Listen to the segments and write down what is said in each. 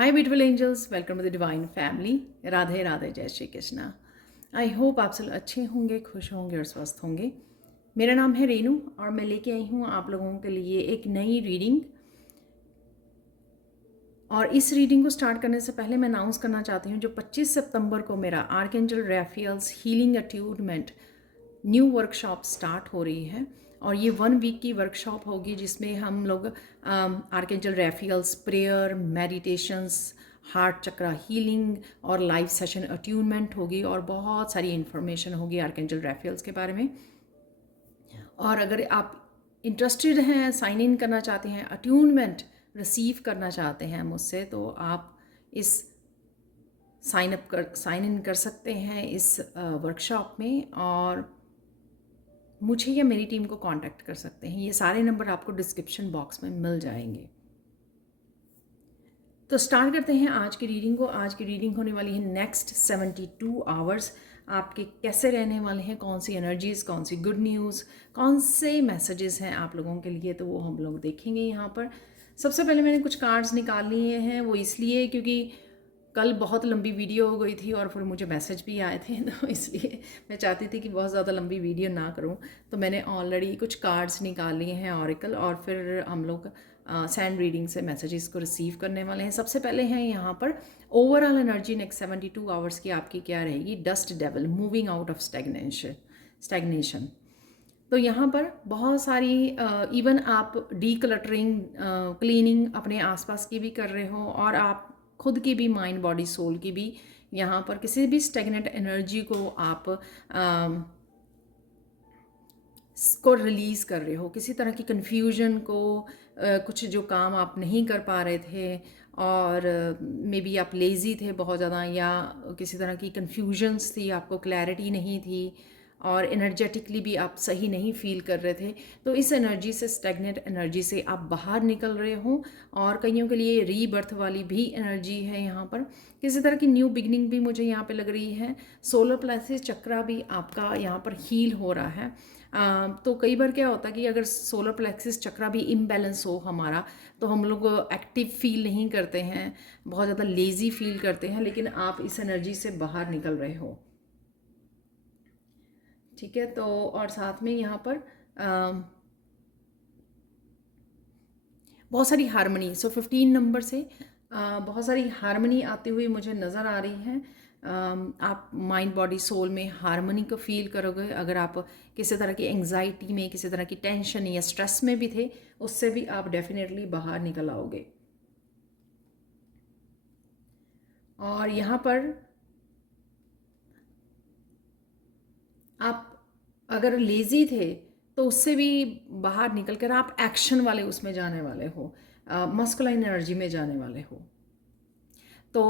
Hi beautiful angels, welcome to the divine family. Radhe Radhe, जय Shri Krishna. I hope आप सब अच्छे होंगे, खुश होंगे और स्वस्थ होंगे। मेरा नाम है रेनू और मैं लेके आई हूँ आप लोगों के लिए एक नई रीडिंग। और इस रीडिंग को स्टार्ट करने से पहले मैं अनाउंस करना चाहती हूँ, जो 25 सितंबर को मेरा archangel Raphael's healing attunement new workshop start हो रही है। और ये 1 वीक की वर्कशॉप होगी जिसमें हम लोग आर्कएंजल रैफियल्स प्रेयर, मेडिटेशंस, हार्ट चक्रा हीलिंग और लाइव सेशन अट्यूनमेंट होगी और बहुत सारी इन्फॉर्मेशन होगी आर्कएंजल रैफियल्स के बारे में। और अगर आप इंटरेस्टेड हैं, साइन इन करना चाहते हैं, अट्यूनमेंट रिसीव करना चाहते हैं मुझसे, तो आप इस साइन इन कर सकते हैं इस वर्कशॉप में और मुझे या मेरी टीम को कांटेक्ट कर सकते हैं। ये सारे नंबर आपको डिस्क्रिप्शन बॉक्स में मिल जाएंगे। तो स्टार्ट करते हैं आज की रीडिंग को। आज की रीडिंग होने वाली है नेक्स्ट 72 आवर्स आपके कैसे रहने वाले हैं, कौन सी एनर्जीज़, कौन सी गुड न्यूज़, कौन से मैसेजेस हैं आप लोगों के लिए, तो वो हम लोग देखेंगे यहाँ पर। सबसे पहले मैंने कुछ कार्ड्स निकाल लिए हैं, वो इसलिए क्योंकि कल बहुत लंबी वीडियो हो गई थी और फिर मुझे मैसेज भी आए थे, तो इसलिए मैं चाहती थी कि बहुत ज़्यादा लंबी वीडियो ना करूं। तो मैंने ऑलरेडी कुछ कार्ड्स निकाल लिए हैं ऑरिकल, और फिर हम लोग सैंड रीडिंग से मैसेजेस को रिसीव करने वाले हैं। सबसे पहले हैं यहाँ पर ओवरऑल एनर्जी नेक्स्ट 72 आवर्स की आपकी क्या रहेगी। Dust devil moving out of stagnation. तो यहाँ पर बहुत सारी इवन आप डीक्लटरिंग, क्लीनिंग अपने आसपास की भी कर रहे हो और आप खुद की भी, माइंड बॉडी सोल की भी, यहाँ पर किसी भी स्टेगनेंट एनर्जी को आप को रिलीज़ कर रहे हो, किसी तरह की कन्फ्यूजन को, कुछ जो काम आप नहीं कर पा रहे थे और मे बी आप लेज़ी थे बहुत ज़्यादा, या किसी तरह की कन्फ्यूजन्स थी, आपको क्लैरिटी नहीं थी और एनर्जेटिकली भी आप सही नहीं फील कर रहे थे। तो इस एनर्जी से, स्टैग्नेंट एनर्जी से आप बाहर निकल रहे हो और कईयों के लिए रीबर्थ वाली भी एनर्जी है यहाँ पर। किसी तरह की न्यू बिगनिंग भी मुझे यहाँ पे लग रही है। सोलर प्लेक्सस चक्रा भी आपका यहाँ पर हील हो रहा है। तो कई बार क्या होता है कि अगर सोलर प्लेक्सिस चक्रा भी इम्बैलेंस हो हमारा, तो हम लोग एक्टिव फील नहीं करते हैं, बहुत ज़्यादा लेज़ी फील करते हैं, लेकिन आप इस एनर्जी से बाहर निकल रहे हो। ठीक है, तो और साथ में यहाँ पर बहुत सारी हारमनी, 15 नंबर से बहुत सारी हारमनी आती हुई मुझे नज़र आ रही है। आप माइंड बॉडी सोल में हारमनी को फील करोगे। अगर आप किसी तरह की एंग्जाइटी में, किसी तरह की टेंशन या स्ट्रेस में भी थे, उससे भी आप डेफिनेटली बाहर निकल आओगे। और यहाँ पर आप अगर लेज़ी थे तो उससे भी बाहर निकल कर आप एक्शन वाले उसमें जाने वाले हो, मस्कुलाइन एनर्जी में जाने वाले हो। तो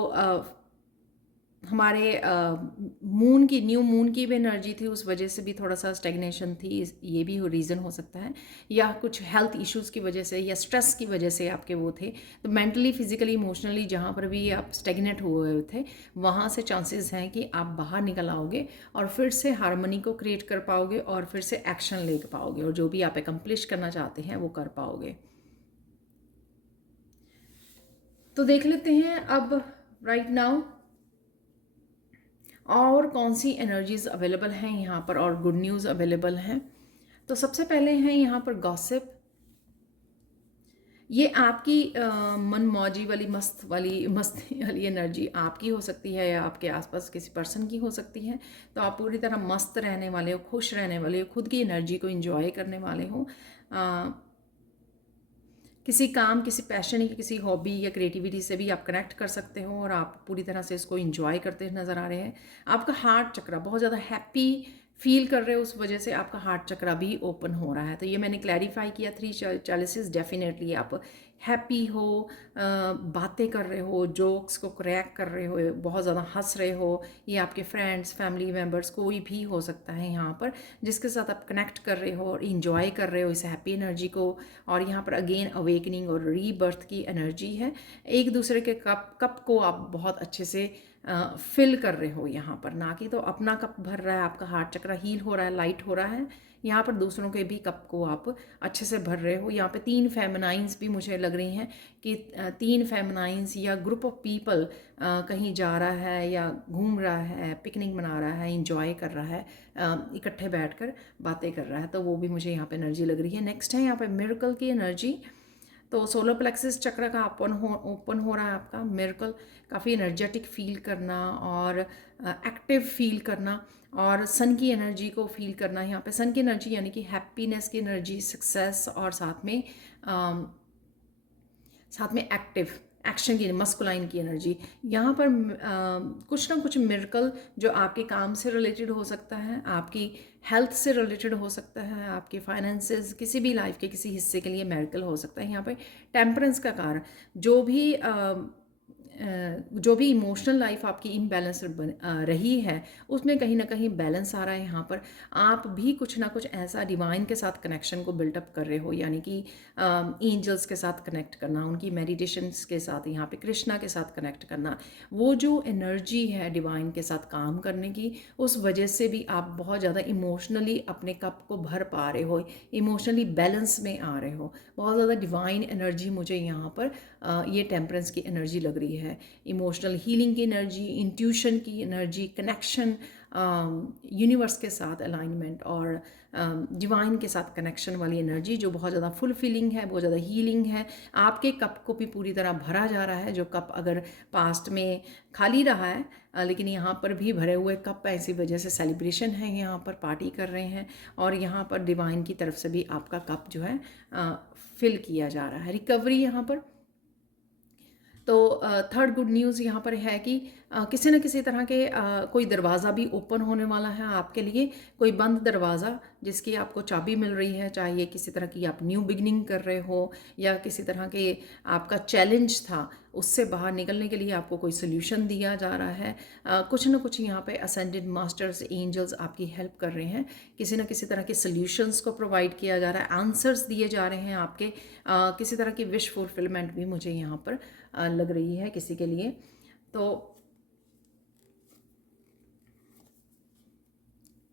हमारे मून की, न्यू मून की भी एनर्जी थी, उस वजह से भी थोड़ा सा स्टेगनेशन थी, ये भी रीज़न हो सकता है, या कुछ हेल्थ इश्यूज़ की वजह से या स्ट्रेस की वजह से आपके वो थे। तो मेंटली, फिजिकली, इमोशनली जहाँ पर भी आप स्टेगनेट हुए थे, वहाँ से चांसेस हैं कि आप बाहर निकल आओगे और फिर से हारमोनी को क्रिएट कर पाओगे और फिर से एक्शन ले पाओगे और जो भी आप एकम्प्लिश करना चाहते हैं वो कर पाओगे। तो देख लेते हैं अब राइट नाउ और कौन सी एनर्जीज अवेलेबल हैं यहाँ पर और गुड न्यूज़ अवेलेबल हैं। तो सबसे पहले हैं यहाँ पर गॉसिप। ये आपकी मन मौजी वाली, मस्ती वाली एनर्जी आपकी हो सकती है या आपके आसपास किसी पर्सन की हो सकती है। तो आप पूरी तरह मस्त रहने वाले हो, खुश रहने वाले हो, खुद की एनर्जी को एंजॉय करने वाले हो। किसी काम, किसी पैशन या किसी हॉबी या क्रिएटिविटी से भी आप कनेक्ट कर सकते हो और आप पूरी तरह से इसको एंजॉय करते नज़र आ रहे हैं। आपका हार्ट चक्रा बहुत ज़्यादा हैप्पी फील कर रहे हो, उस वजह से आपका हार्ट चक्रा भी ओपन हो रहा है। तो ये मैंने क्लैरिफाई किया। 3 चॉइसेस, डेफिनेटली आप हैप्पी हो, बातें कर रहे हो, जोक्स को क्रैक कर रहे हो, बहुत ज़्यादा हंस रहे हो। ये आपके फ्रेंड्स, फैमिली मेम्बर्स, कोई भी हो सकता है यहाँ पर, जिसके साथ आप कनेक्ट कर रहे हो और इंजॉय कर रहे हो इस हैप्पी एनर्जी को। और यहाँ पर अगेन अवेकनिंग और रीबर्थ की एनर्जी है। एक दूसरे के कप को आप बहुत अच्छे से फिल कर रहे हो यहाँ पर, ना कि तो अपना कप भर रहा है, आपका हार्ट चक्र हील हो रहा है, लाइट हो रहा है, यहाँ पर दूसरों के भी कप को आप अच्छे से भर रहे हो। यहाँ पे 3 फेमिनाइंस भी मुझे लग रही हैं कि 3 फेमिनाइंस या ग्रुप ऑफ पीपल कहीं जा रहा है या घूम रहा है, पिकनिक मना रहा है, इंजॉय कर रहा है, इकट्ठे बैठकर बातें कर रहा है, तो वो भी मुझे यहाँ पे एनर्जी लग रही है। नेक्स्ट है यहाँ पे मिरेकल की एनर्जी। तो सोलर प्लेक्सिस चक्र का ओपन हो रहा है आपका। मिरेकल काफ़ी एनर्जेटिक फील करना और एक्टिव फील करना और सन की एनर्जी को फील करना। यहाँ पे सन की एनर्जी यानी कि हैप्पीनेस की एनर्जी, सक्सेस और साथ में एक्टिव एक्शन की, मस्कुलाइन की एनर्जी। यहाँ पर कुछ ना कुछ मिरेकल जो आपके काम से रिलेटेड हो सकता है, आपकी हेल्थ से रिलेटेड हो सकता है, आपके फाइनेंसेस, किसी भी लाइफ के किसी हिस्से के लिए मिरेकल हो सकता है। यहाँ पे टेम्परेंस का कार्य, जो भी इमोशनल लाइफ आपकी इम्बैलेंस रही है उसमें कहीं ना कहीं बैलेंस आ रहा है। यहाँ पर आप भी कुछ ना कुछ ऐसा डिवाइन के साथ कनेक्शन को बिल्टअप कर रहे हो, यानी कि एंजल्स के साथ कनेक्ट करना, उनकी मेडिटेशंस के साथ, यहाँ पे कृष्णा के साथ कनेक्ट करना। वो जो एनर्जी है डिवाइन के साथ काम करने की, उस वजह से भी आप बहुत ज़्यादा इमोशनली अपने कप को भर पा रहे हो, इमोशनली बैलेंस में आ रहे हो। बहुत ज़्यादा डिवाइन एनर्जी मुझे यहाँ पर ये टेम्परेंस की एनर्जी लग रही है। इमोशनल हीलिंग की एनर्जी, इंट्यूशन की एनर्जी, कनेक्शन यूनिवर्स के साथ अलाइनमेंट और डिवाइन के साथ कनेक्शन वाली एनर्जी जो बहुत ज़्यादा फुलफिलिंग है, बहुत ज़्यादा हीलिंग है। आपके कप को भी पूरी तरह भरा जा रहा है। जो कप अगर पास्ट में खाली रहा है, लेकिन यहाँ पर भी भरे हुए कप है, इसी वजह से सेलिब्रेशन है, यहाँ पर पार्टी कर रहे हैं और यहाँ पर डिवाइन की तरफ से भी आपका कप जो है फिल किया जा रहा है। रिकवरी यहाँ पर। तो थर्ड गुड न्यूज़ यहाँ पर है कि किसी न किसी तरह के कोई दरवाज़ा भी ओपन होने वाला है आपके लिए। कोई बंद दरवाज़ा जिसकी आपको चाबी मिल रही है, चाहे ये किसी तरह की आप न्यू बिगनिंग कर रहे हो या किसी तरह के आपका चैलेंज था, उससे बाहर निकलने के लिए आपको कोई सोल्यूशन दिया जा रहा है। कुछ ना कुछ यहाँ पे असेंडेड मास्टर्स, एंजल्स आपकी हेल्प कर रहे हैं। किसी न किसी तरह के सोल्यूशंस को प्रोवाइड किया जा रहा है, आंसर्स दिए जा रहे हैं आपके। किसी तरह की विश फुलफिलमेंट भी मुझे यहाँ पर लग रही है किसी के लिए।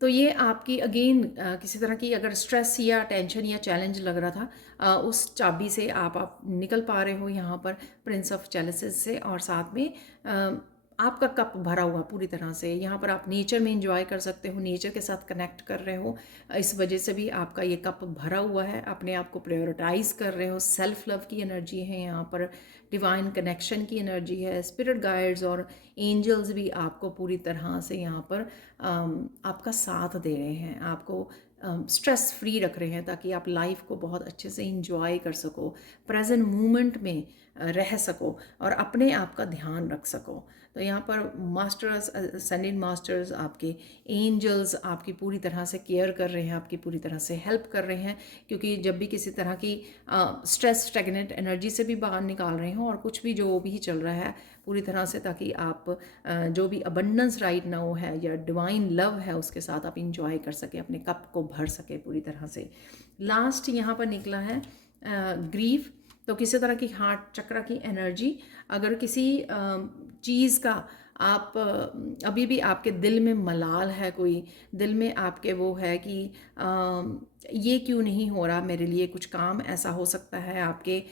तो ये आपकी अगेन किसी तरह की अगर स्ट्रेस या टेंशन या चैलेंज लग रहा था, उस चाबी से आप निकल पा रहे हो यहाँ पर, प्रिंस ऑफ चैलेंजेस से। और साथ में आपका कप भरा हुआ पूरी तरह से। यहाँ पर आप नेचर में इंजॉय कर सकते हो, नेचर के साथ कनेक्ट कर रहे हो, इस वजह से भी आपका ये कप भरा हुआ है। अपने आप को प्रायोरिटाइज कर रहे हो, सेल्फ लव की एनर्जी है यहाँ पर, डिवाइन कनेक्शन की एनर्जी है। स्पिरिट गाइड्स और एंजल्स भी आपको पूरी तरह से यहाँ पर आपका साथ दे रहे हैं, आपको स्ट्रेस फ्री रख रहे हैं ताकि आप लाइफ को बहुत अच्छे से इंजॉय कर सको, प्रेजेंट मोमेंट में रह सको और अपने आप का ध्यान रख सको। तो यहाँ पर मास्टर्स, असेंडेड मास्टर्स, आपके एंजल्स आपकी पूरी तरह से केयर कर रहे हैं, आपकी पूरी तरह से हेल्प कर रहे हैं। क्योंकि जब भी किसी तरह की स्ट्रेस स्टैग्नेंट एनर्जी से भी बाहर निकाल रहे हो और कुछ भी जो भी चल रहा है पूरी तरह से, ताकि आप जो भी अबंडेंस राइट नाउ है या डिवाइन लव है उसके साथ आप इंजॉय कर सके, अपने कप को भर सके पूरी तरह से। लास्ट यहाँ पर निकला है ग्रीफ। तो किसी तरह की हार्ट चक्र की एनर्जी, अगर किसी चीज़ का आप अभी भी आपके दिल में मलाल है, कोई दिल में आपके वो है कि ये क्यों नहीं हो रहा मेरे लिए, कुछ काम ऐसा हो सकता है आपके,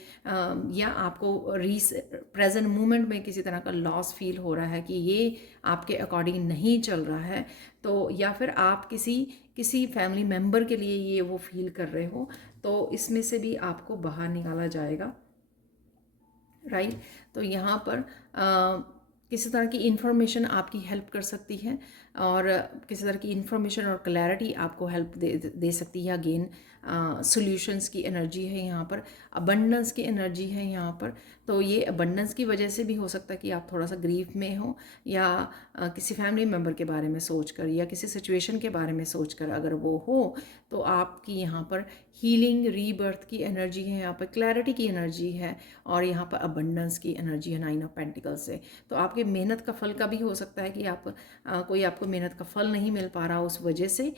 या आपको प्रेजेंट मोमेंट में किसी तरह का लॉस फील हो रहा है कि ये आपके अकॉर्डिंग नहीं चल रहा है, तो या फिर आप किसी फैमिली मेम्बर के लिए ये वो फील कर रहे हो, तो इसमें से भी आपको बाहर निकाला जाएगा। राइट। तो यहाँ पर किसी तरह की इन्फॉर्मेशन आपकी हेल्प कर सकती है और किसी तरह की इन्फॉर्मेशन और क्लैरिटी आपको हेल्प दे सकती है। अगेन सॉल्यूशंस की एनर्जी है यहाँ पर, अबंडेंस की एनर्जी है यहाँ पर। तो ये अबंडेंस की वजह से भी हो सकता है कि आप थोड़ा सा ग्रीफ में हो या किसी फैमिली मेम्बर के बारे में सोचकर या किसी सिचुएशन के बारे में सोचकर अगर वो हो, तो आपकी यहाँ पर हीलिंग, रीबर्थ की एनर्जी है, यहाँ पर क्लैरिटी की एनर्जी है और यहाँ पर अबंडेंस की एनर्जी है 9 ऑफ पेंटिकल्स से। तो आपके मेहनत का फल का भी हो सकता है कि कोई आपको मेहनत का फल नहीं मिल पा रहा उस वजह से,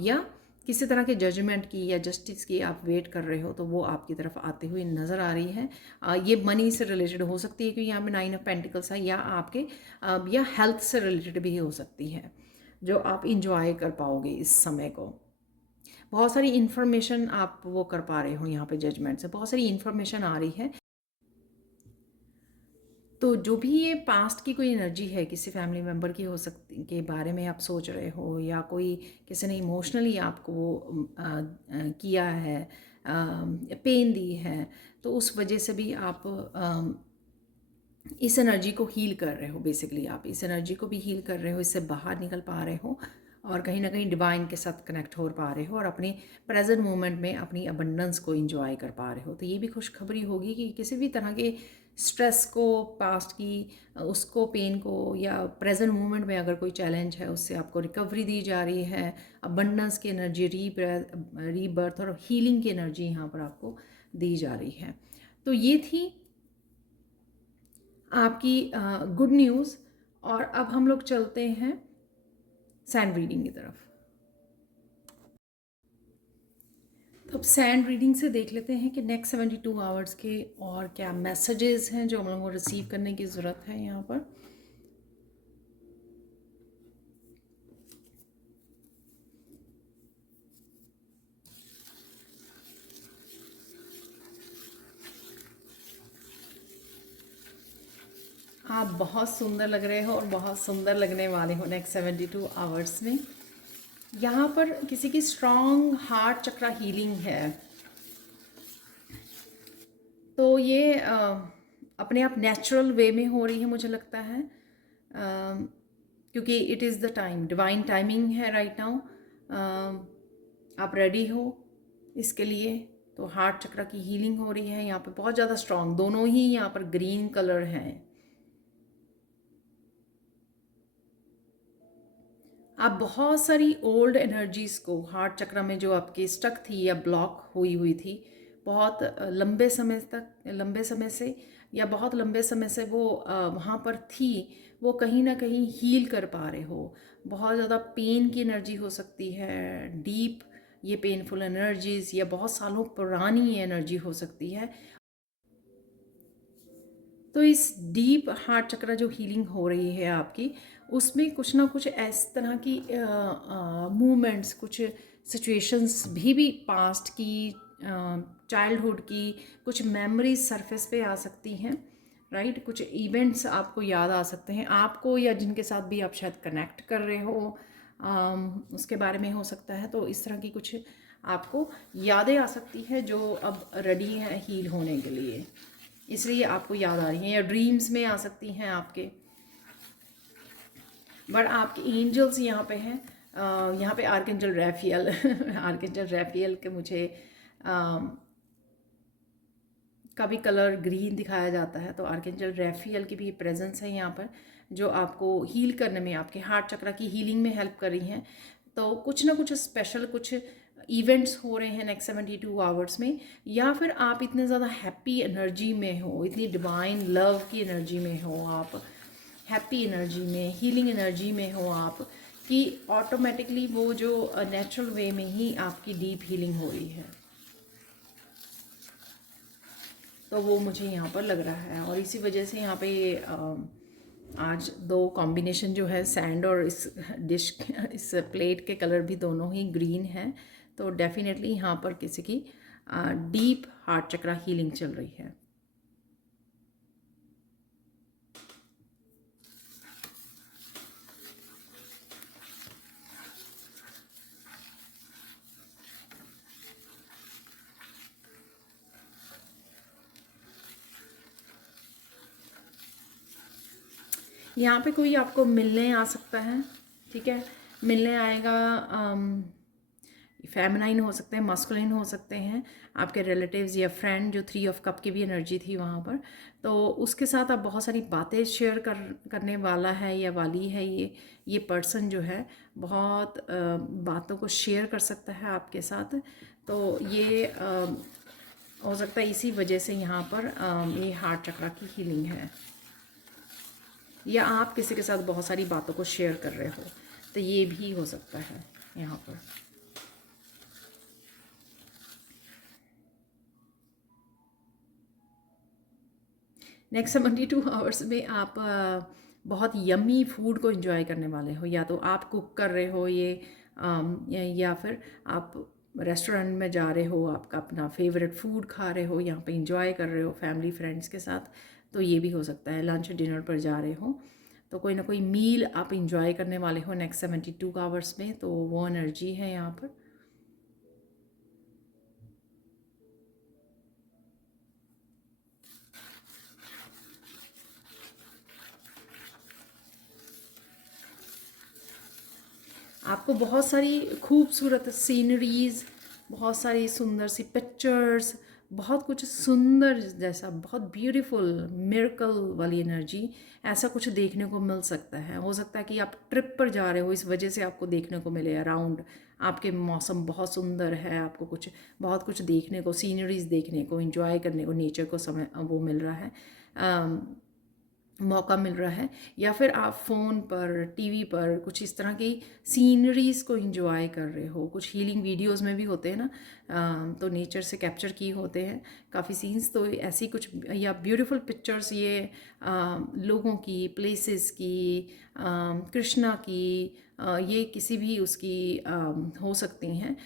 या किसी तरह के जजमेंट की या जस्टिस की आप वेट कर रहे हो तो वो आपकी तरफ आते हुए नज़र आ रही है। ये मनी से रिलेटेड हो सकती है क्योंकि यहाँ पे 9 ऑफ पेंटिकल्स है, या आपके या हेल्थ से रिलेटेड भी हो सकती है जो आप इंजॉय कर पाओगे इस समय को। बहुत सारी इन्फॉर्मेशन आप वो कर पा रहे हो यहाँ पे जजमेंट से, बहुत सारी इन्फॉर्मेशन आ रही है। तो जो भी ये पास्ट की कोई एनर्जी है, किसी फैमिली मेम्बर की हो सकती के बारे में आप सोच रहे हो, या कोई किसी ने इमोशनली आपको किया है, पेन दी है, तो उस वजह से भी आप इस एनर्जी को हील कर रहे हो। बेसिकली आप इस एनर्जी को भी हील कर रहे हो, इससे बाहर निकल पा रहे हो और कहीं ना कहीं डिवाइन के साथ कनेक्ट हो पा रहे हो और अपने प्रेजेंट मोमेंट में अपनी अबंडेंस को एंजॉय कर पा रहे हो। तो ये भी खुशखबरी होगी कि किसी भी तरह के स्ट्रेस को, पास्ट की उसको, पेन को, या प्रेजेंट मोमेंट में अगर कोई चैलेंज है उससे आपको रिकवरी दी जा रही है। अबंडेंस की एनर्जी, रीबर्थ और हीलिंग की एनर्जी यहाँ पर आपको दी जा रही है। तो ये थी आपकी गुड न्यूज़। और अब हम लोग चलते हैं सैंड रीडिंग की तरफ। तो अब सैंड रीडिंग से देख लेते हैं कि नेक्स्ट 72 आवर्स के और क्या मैसेजेस हैं जो हम लोगों को रिसीव करने की ज़रूरत है यहाँ पर। आप बहुत सुंदर लग रहे हो और बहुत सुंदर लगने वाले हो नेक्स्ट 72 आवर्स में। यहाँ पर किसी की स्ट्रॉन्ग हार्ट चक्रा हीलिंग है, तो ये अपने आप नेचुरल वे में हो रही है मुझे लगता है, क्योंकि it is the time, divine timing है राइट नाउ। आप रेडी हो इसके लिए। तो हार्ट चक्रा की हीलिंग हो रही है यहाँ पे बहुत ज़्यादा स्ट्रॉन्ग, दोनों ही यहाँ पर ग्रीन कलर हैं। आप बहुत सारी ओल्ड एनर्जीज़ को, हार्ट चक्र में जो आपकी स्टक थी या ब्लॉक हुई थी बहुत लंबे समय से या बहुत लंबे समय से वो वहाँ पर थी, वो कहीं ना कहीं हील कर पा रहे हो। बहुत ज़्यादा पेन की एनर्जी हो सकती है, डीप ये पेनफुल एनर्जीज़, या बहुत सालों पुरानी ये एनर्जी हो सकती है। तो इस डीप हार्ट चक्र जो हीलिंग हो रही है आपकी, उसमें कुछ ना कुछ इस तरह की मूवमेंट्स, कुछ सिचुएशंस भी पास्ट की, चाइल्डहुड की कुछ मेमोरीज सरफेस पे आ सकती हैं, राइट। कुछ इवेंट्स आपको याद आ सकते हैं, आपको या जिनके साथ भी आप शायद कनेक्ट कर रहे हो उसके बारे में हो सकता है। तो इस तरह की कुछ आपको यादें आ सकती है जो अब रेडी है हील होने के लिए, इसलिए आपको याद आ रही हैं, या ड्रीम्स में आ सकती हैं आपके। बट आपके एंजल्स यहाँ पे हैं, यहाँ पे आर्कएंजल रैफियल आर्कएंजल रैफियल के मुझे का भी कलर ग्रीन दिखाया जाता है। तो आर्कएंजल रैफियल की भी प्रेजेंस है यहाँ पर, जो आपको हील करने में, आपके हार्ट चक्र की हीलिंग में हेल्प कर रही हैं। तो कुछ ना कुछ स्पेशल कुछ इवेंट्स हो रहे हैं नेक्स्ट 72 आवर्स में, या फिर आप इतने ज़्यादा हैप्पी एनर्जी में हो, इतनी डिवाइन लव की एनर्जी में हो, आप हैप्पी एनर्जी में, हीलिंग एनर्जी में हो आप, कि ऑटोमेटिकली वो जो नेचुरल वे में ही आपकी डीप हीलिंग हो रही है। तो वो मुझे यहाँ पर लग रहा है, और इसी वजह से यहाँ पे आज दो कॉम्बिनेशन जो है, सैंड और इस डिश इस प्लेट के कलर भी दोनों ही ग्रीन हैं। तो डेफिनेटली यहाँ पर किसी की डीप हार्ट चक्रा हीलिंग चल रही है। यहाँ पे कोई आपको मिलने आ सकता है, ठीक है, मिलने आएगा। फेमिनाइन हो सकते हैं, मस्कुलिन हो सकते हैं, आपके रिलेटिव्स या फ्रेंड, जो 3 ऑफ कप की भी एनर्जी थी वहाँ पर। तो उसके साथ आप बहुत सारी बातें शेयर करने वाला है या वाली है ये पर्सन जो है, बहुत बातों को शेयर कर सकता है आपके साथ। तो ये हो सकता है इसी वजह से यहाँ पर ये हार्ट चक्रा की हीलिंग है, या आप किसी के साथ बहुत सारी बातों को शेयर कर रहे हो, तो ये भी हो सकता है यहाँ पर। नेक्स्ट 72 आवर्स में आप बहुत यम्मी फूड को एंजॉय करने वाले हो। या तो आप कुक कर रहे हो ये, या फिर आप रेस्टोरेंट में जा रहे हो, आपका अपना फेवरेट फूड खा रहे हो, यहाँ पे एंजॉय कर रहे हो फैमिली फ्रेंड्स के साथ। तो ये भी हो सकता है लंच डिनर पर जा रहे हो, तो कोई ना कोई मील आप इंजॉय करने वाले हो नेक्स्ट 72 आवर्स में। तो वो एनर्जी है यहाँ पर। आपको बहुत सारी खूबसूरत सीनरीज, बहुत सारी सुंदर सी पिक्चर्स, बहुत कुछ सुंदर जैसा, बहुत ब्यूटीफुल मिरेकल वाली एनर्जी, ऐसा कुछ देखने को मिल सकता है। हो सकता है कि आप ट्रिप पर जा रहे हो, इस वजह से आपको देखने को मिले अराउंड आपके मौसम बहुत सुंदर है, आपको कुछ बहुत कुछ देखने को, सीनरीज देखने को, एंजॉय करने को, नेचर को समय वो मिल रहा है, मौका मिल रहा है। या फिर आप फ़ोन पर, टीवी पर कुछ इस तरह की सीनरीज़ को एंजॉय कर रहे हो। कुछ हीलिंग वीडियोस में भी होते हैं ना, तो नेचर से कैप्चर किए होते हैं काफ़ी सीन्स। तो ऐसी कुछ या ब्यूटीफुल पिक्चर्स ये लोगों की, प्लेसेस की, कृष्णा की, ये किसी भी उसकी हो सकती हैं,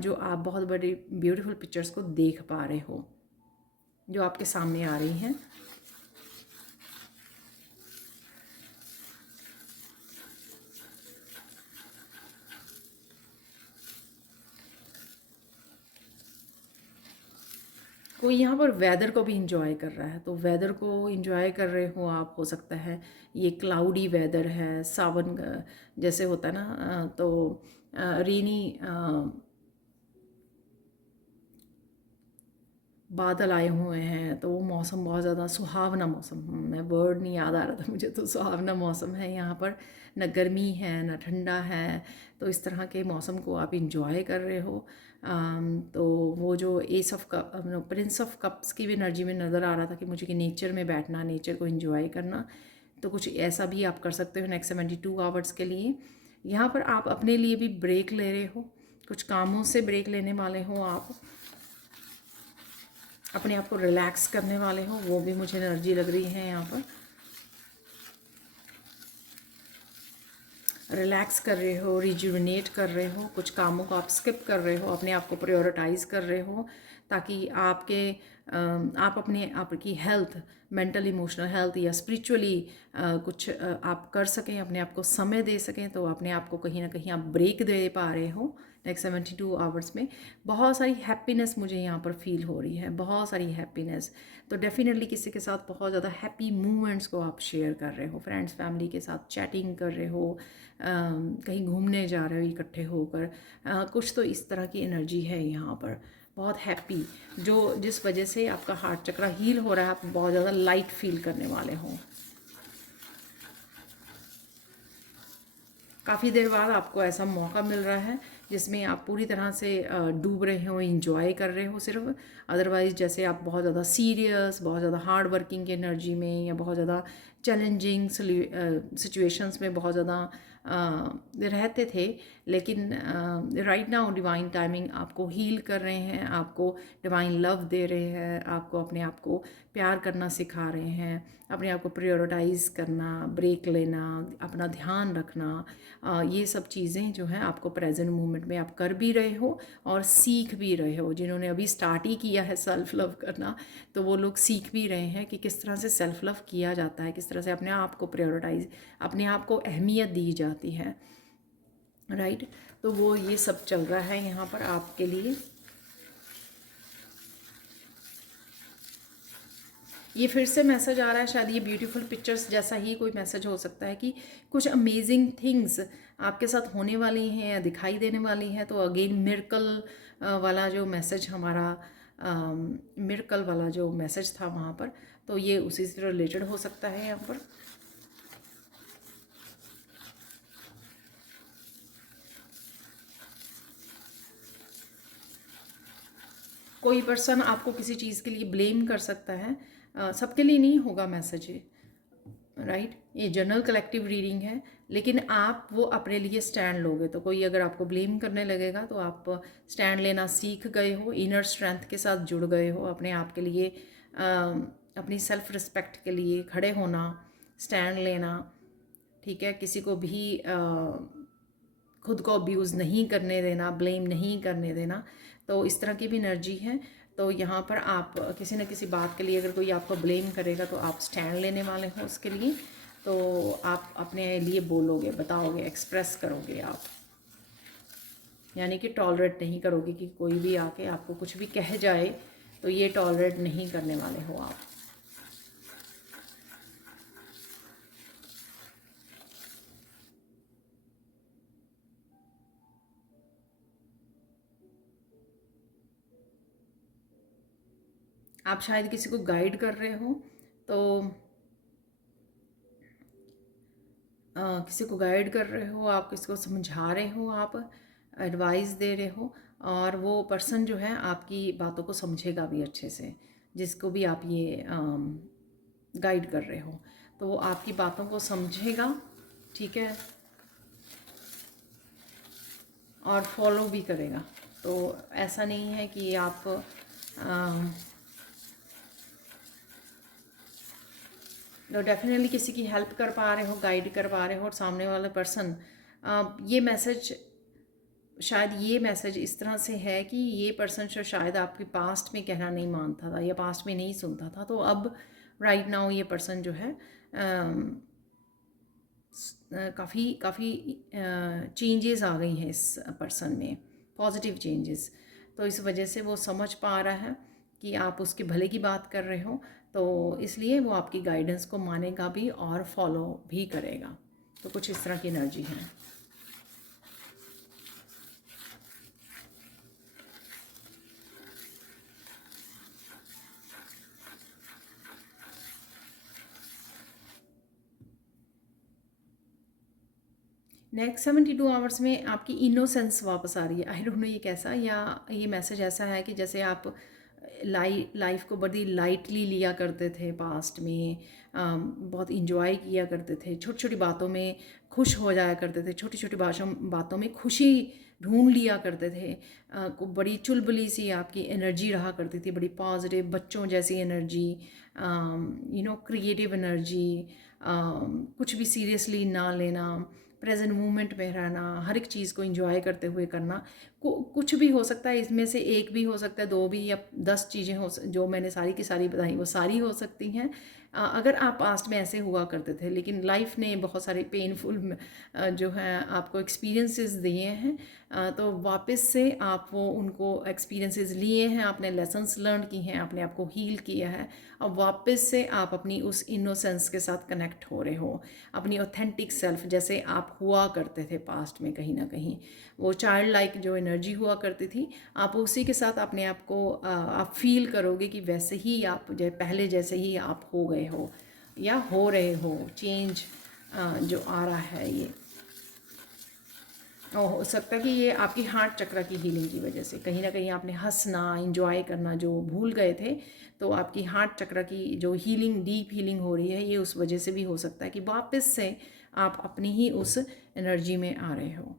जो आप बहुत बड़ी ब्यूटीफुल पिक्चर्स को देख पा रहे हो, जो आपके सामने आ रही हैं। कोई यहाँ पर वेदर को भी इंजॉय कर रहा है, तो वेदर को इंजॉय कर रहे हो आप। हो सकता है ये क्लाउडी वेदर है, सावन जैसे होता है ना, तो रेनी बादल आए हुए हैं, तो वो मौसम बहुत ज़्यादा सुहावना मौसम, मैं वर्ड नहीं याद आ रहा था मुझे, तो सुहावना मौसम है यहाँ पर। न गर्मी है न ठंडा है, तो इस तरह के मौसम को आप इंजॉय कर रहे हो। तो वो जो S of cup, Prince of cups की भी एनर्जी में नज़र आ रहा था कि मुझे कि नेचर में बैठना, नेचर को इंजॉय करना। तो कुछ ऐसा भी आप कर सकते हो नेक्स्ट 72 आवर्स के लिए। यहाँ पर आप अपने लिए भी ब्रेक ले रहे हो, कुछ कामों से ब्रेक लेने वाले हो आप, अपने आप को रिलैक्स करने वाले हो, वो भी मुझे एनर्जी लग रही है यहाँ पर। रिलैक्स कर रहे हो, रिजुविनेट कर रहे हो, कुछ कामों को आप स्किप कर रहे हो, अपने आप को प्रायोरिटाइज कर रहे हो, ताकि आप अपने आपकी हेल्थ, मेंटल इमोशनल हेल्थ या स्पिरिचुअली कुछ आप कर सकें, अपने आप को समय दे सकें। तो अपने आप को कहीं ना कहीं आप ब्रेक दे पा रहे हो नेक्स्ट 72 आवर्स में। बहुत सारी हैप्पीनेस मुझे यहाँ पर फील हो रही है, बहुत सारी हैप्पीनेस। तो डेफिनेटली किसी के साथ बहुत ज़्यादा हैप्पी मोमेंट्स को आप शेयर कर रहे हो, फ्रेंड्स फैमिली के साथ चैटिंग कर रहे हो, कहीं घूमने जा रहे हो इकट्ठे होकर, कुछ तो इस तरह की एनर्जी है यहाँ पर। बहुत हैप्पी, जो जिस वजह से आपका हार्ट चक्र हील हो रहा है, आप बहुत ज़्यादा लाइट फील करने वाले हो। काफ़ी देर बाद आपको ऐसा मौका मिल रहा है जिसमें आप पूरी तरह से डूब रहे हो, इंजॉय कर रहे हो सिर्फ। अदरवाइज़ जैसे आप बहुत ज़्यादा सीरियस, बहुत ज़्यादा हार्ड वर्किंग की एनर्जी में, या बहुत ज़्यादा चैलेंजिंग सिचुएशंस में बहुत ज़्यादा रहते थे, लेकिन राइट नाउ डिवाइन टाइमिंग आपको हील कर रहे हैं, आपको डिवाइन लव दे रहे हैं, आपको अपने आप को प्यार करना सिखा रहे हैं, अपने आप को प्रायोरिटाइज़ करना, ब्रेक लेना, अपना ध्यान रखना, ये सब चीज़ें जो हैं आपको प्रेजेंट मोमेंट में आप कर भी रहे हो और सीख भी रहे हो। जिन्होंने अभी स्टार्ट ही किया है सेल्फ लव करना, तो वो लोग सीख भी रहे हैं कि किस तरह से सेल्फ लव किया जाता है, किस तरह से अपने आप को प्रायोरिटाइज, अपने आप को अहमियत दी जाती है, राइट। तो वो ये सब चल रहा है यहाँ पर आपके लिए। ये फिर से मैसेज आ रहा है, शायद ये ब्यूटीफुल पिक्चर्स जैसा ही कोई मैसेज हो सकता है कि कुछ अमेजिंग थिंग्स आपके साथ होने वाली हैं या दिखाई देने वाली हैं। तो अगेन मिरेकल वाला जो मैसेज हमारा, मिरेकल वाला जो मैसेज था वहाँ पर, तो ये उसी से रिलेटेड हो सकता है यहाँ पर। कोई पर्सन आपको किसी चीज़ के लिए ब्लेम कर सकता है, सबके लिए नहीं होगा मैसेज ये, राइट। ये जनरल कलेक्टिव रीडिंग है, लेकिन आप वो अपने लिए स्टैंड लोगे। तो कोई अगर आपको ब्लेम करने लगेगा तो आप स्टैंड लेना सीख गए हो, इनर स्ट्रेंथ के साथ जुड़ गए हो, अपने आप के लिए अपनी सेल्फ रिस्पेक्ट के लिए खड़े होना, स्टैंड लेना, ठीक है, किसी को भी खुद को अब्यूज़ नहीं करने देना, ब्लेम नहीं करने देना। तो इस तरह की भी एनर्जी है। तो यहाँ पर आप किसी न किसी बात के लिए अगर कोई आपको ब्लेम करेगा तो आप स्टैंड लेने वाले हो उसके लिए। तो आप अपने लिए बोलोगे, बताओगे, एक्सप्रेस करोगे आप, यानी कि टॉलरेट नहीं करोगे कि कोई भी आके आपको कुछ भी कह जाए, तो ये टॉलरेट नहीं करने वाले हो आप। आप शायद किसी को गाइड कर रहे हो, तो किसी को गाइड कर रहे हो, आप किसी को समझा रहे हो, आप एडवाइस दे रहे हो, और वो पर्सन जो है आपकी बातों को समझेगा भी अच्छे से, जिसको भी आप ये गाइड कर रहे हो, तो वो आपकी बातों को समझेगा, ठीक है, और फॉलो भी करेगा। तो ऐसा नहीं है कि आप तो डेफिनेटली किसी की हेल्प कर पा रहे हो, गाइड कर पा रहे हो, और सामने वाला पर्सन ये मैसेज, शायद ये मैसेज इस तरह से है कि ये पर्सन जो शायद आपके पास्ट में कहना नहीं मानता था या पास्ट में नहीं सुनता था, तो अब राइट नाउ ये पर्सन जो है काफ़ी काफ़ी चेंजेस आ गई हैं इस पर्सन में, पॉजिटिव चेंजेस। तो इस वजह से वो समझ पा रहा है कि आप उसके भले की बात कर रहे हो, तो इसलिए वो आपकी गाइडेंस को मानेगा भी और फॉलो भी करेगा। तो कुछ इस तरह की एनर्जी है। नेक्स्ट 72 आवर्स में आपकी इनोसेंस वापस आ रही है। आई डोंट नो ये कैसा, या ये मैसेज ऐसा है कि जैसे आप लाइफ को बड़ी लाइटली लिया करते थे पास्ट में, बहुत इंजॉय किया करते थे, छोटी छोटी बातों में खुश हो जाया करते थे, छोटी छोटी बातों में खुशी ढूंढ लिया करते थे, को बड़ी चुलबुली सी आपकी एनर्जी रहा करती थी, बड़ी पॉजिटिव बच्चों जैसी एनर्जी, क्रिएटिव एनर्जी, कुछ भी सीरियसली ना लेना, प्रेजेंट मोमेंट में रहना, हर एक चीज़ को एंजॉय करते हुए करना। कुछ भी हो सकता है, इसमें से एक भी हो सकता है, दो भी, या 10 चीज़ें हो, जो मैंने सारी की सारी बताई वो सारी हो सकती हैं। अगर आप पास्ट में ऐसे हुआ करते थे, लेकिन लाइफ ने बहुत सारे पेनफुल जो है आपको एक्सपीरियंसेस दिए हैं, तो वापस से आप वो उनको एक्सपीरियंसेस लिए हैं, आपने लेसन्स लर्न की हैं, आपने आपको हील किया है। अब वापस से आप अपनी उस इनोसेंस के साथ कनेक्ट हो रहे हो, अपनी ऑथेंटिक सेल्फ जैसे आप हुआ करते थे पास्ट में, कहीं ना कहीं वो चाइल्ड लाइक जो एनर्जी हुआ करती थी, आप उसी के साथ अपने आप को आप फील करोगे कि वैसे ही आप पहले जैसे ही आप हो गए हो या हो रहे हो। चेंज जो आ रहा है, ये हो सकता है कि ये आपकी हार्ट चक्र की हीलिंग की वजह से, कहीं ना कहीं आपने हंसना, इंजॉय करना जो भूल गए थे, तो आपकी हार्ट चक्र की जो हीलिंग, डीप हीलिंग हो रही है, ये उस वजह से भी हो सकता है कि वापस से आप अपनी ही उस एनर्जी में आ रहे हो।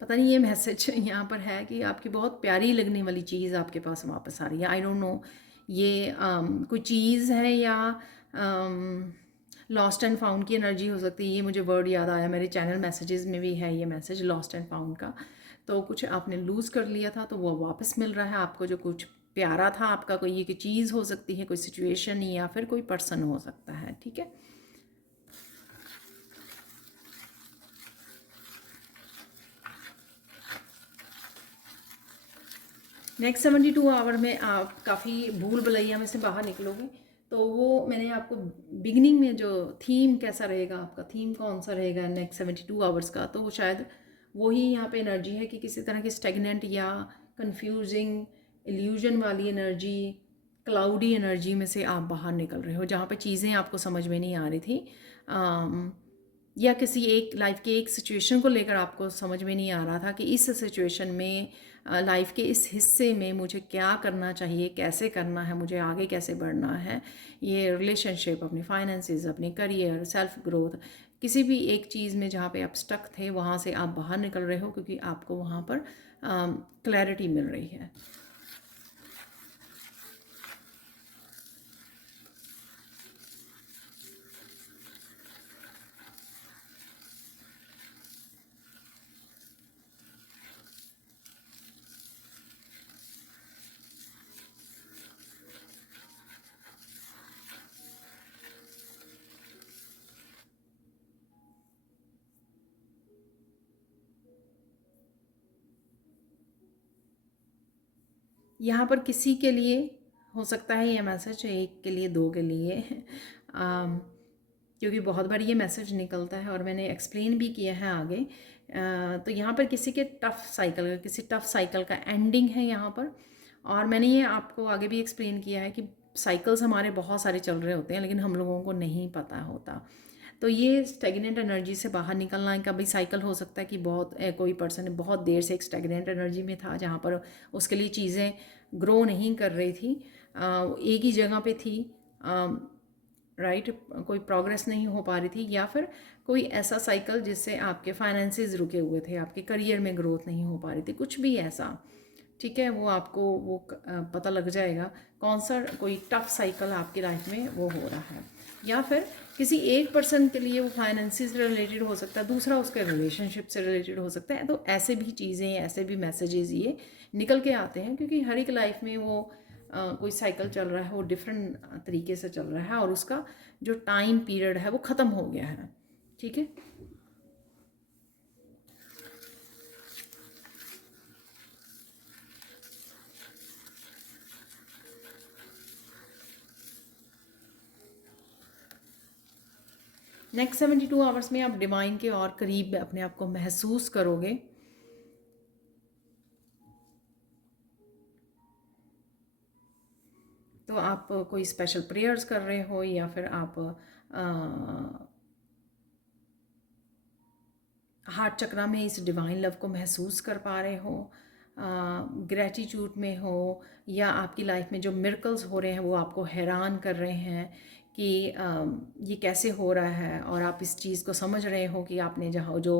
पता नहीं ये मैसेज यहाँ पर है कि आपकी बहुत प्यारी लगने वाली चीज़ आपके पास वापस आ रही है। आई डोंट नो ये कोई चीज़ है या लॉस्ट एंड फाउंड की एनर्जी हो सकती है। ये मुझे वर्ड याद आया, मेरे चैनल मैसेजेस में भी है ये मैसेज, लॉस्ट एंड फाउंड का। तो कुछ आपने लूज़ कर लिया था, तो वो वापस मिल रहा है आपको, जो कुछ प्यारा था आपका। कोई ये चीज़ हो सकती है, कोई सिचुएशन, या फिर कोई पर्सन हो सकता है, ठीक है। नेक्स्ट 72 आवर में आप काफ़ी भूल भुलैया में से बाहर निकलोगे। तो वो मैंने आपको बिगनिंग में जो थीम कैसा रहेगा, आपका थीम कौन सा रहेगा नेक्स्ट 72 आवर्स का, तो वो शायद वही यहाँ पे एनर्जी है कि किसी तरह की स्टेगनेंट या कंफ्यूजिंग इल्यूजन वाली एनर्जी, क्लाउडी एनर्जी में से आप बाहर निकल रहे हो, जहाँ पे चीज़ें आपको समझ में नहीं आ रही थी, या किसी एक लाइफ के एक सिचुएशन को लेकर आपको समझ में नहीं आ रहा था कि इस सिचुएशन में लाइफ के इस हिस्से में मुझे क्या करना चाहिए, कैसे करना है, मुझे आगे कैसे बढ़ना है। ये रिलेशनशिप, अपनी फाइनेंसेस, अपनी करियर, सेल्फ ग्रोथ, किसी भी एक चीज़ में जहाँ पे आप स्टक थे वहाँ से आप बाहर निकल रहे हो, क्योंकि आपको वहाँ पर क्लैरिटी मिल रही है। यहाँ पर किसी के लिए हो सकता है ये मैसेज, एक के लिए, दो के लिए क्योंकि बहुत बार ये मैसेज निकलता है और मैंने एक्सप्लेन भी किया है आगे। तो यहाँ पर किसी के किसी टफ साइकिल का एंडिंग है यहाँ पर। और मैंने ये आपको आगे भी एक्सप्लेन किया है कि साइकिल्स हमारे बहुत सारे चल रहे होते हैं, लेकिन हम लोगों को नहीं पता होता। तो ये स्टेगनेंट एनर्जी से बाहर निकलना है। कभी साइकिल हो सकता है कि कोई पर्सन बहुत देर से एक स्टेगनेंट एनर्जी में था, जहाँ पर उसके लिए चीज़ें ग्रो नहीं कर रही थी, एक ही जगह पे थी, राइट, कोई प्रोग्रेस नहीं हो पा रही थी। या फिर कोई ऐसा साइकिल जिससे आपके फाइनेंसेस रुके हुए थे, आपके करियर में ग्रोथ नहीं हो पा रही थी, कुछ भी ऐसा, ठीक है। वो आपको पता लग जाएगा कौन सा कोई टफ साइकिल आपकी लाइफ में वो हो रहा है। या फिर किसी एक पर्सन के लिए वो फाइनेंसिस से रिलेटेड हो सकता है, दूसरा उसके रिलेशनशिप से रिलेटेड हो सकता है। तो ऐसे भी चीज़ें, ऐसे भी मैसेजेस ये निकल के आते हैं, क्योंकि हर एक लाइफ में वो कोई साइकिल चल रहा है, वो डिफरेंट तरीके से चल रहा है और उसका जो टाइम पीरियड है वो ख़त्म हो गया है, ठीक है। नेक्स्ट 72 आवर्स में आप डिवाइन के और करीब अपने आप को महसूस करोगे। तो आप कोई स्पेशल प्रेयर्स कर रहे हो, या फिर आप हार्ट चक्रा में इस डिवाइन लव को महसूस कर पा रहे हो, ग्रेटिट्यूड में हो, या आपकी लाइफ में जो मिरेकल्स हो रहे हैं वो आपको हैरान कर रहे हैं कि ये कैसे हो रहा है। और आप इस चीज़ को समझ रहे हो कि आपने जहाँ जो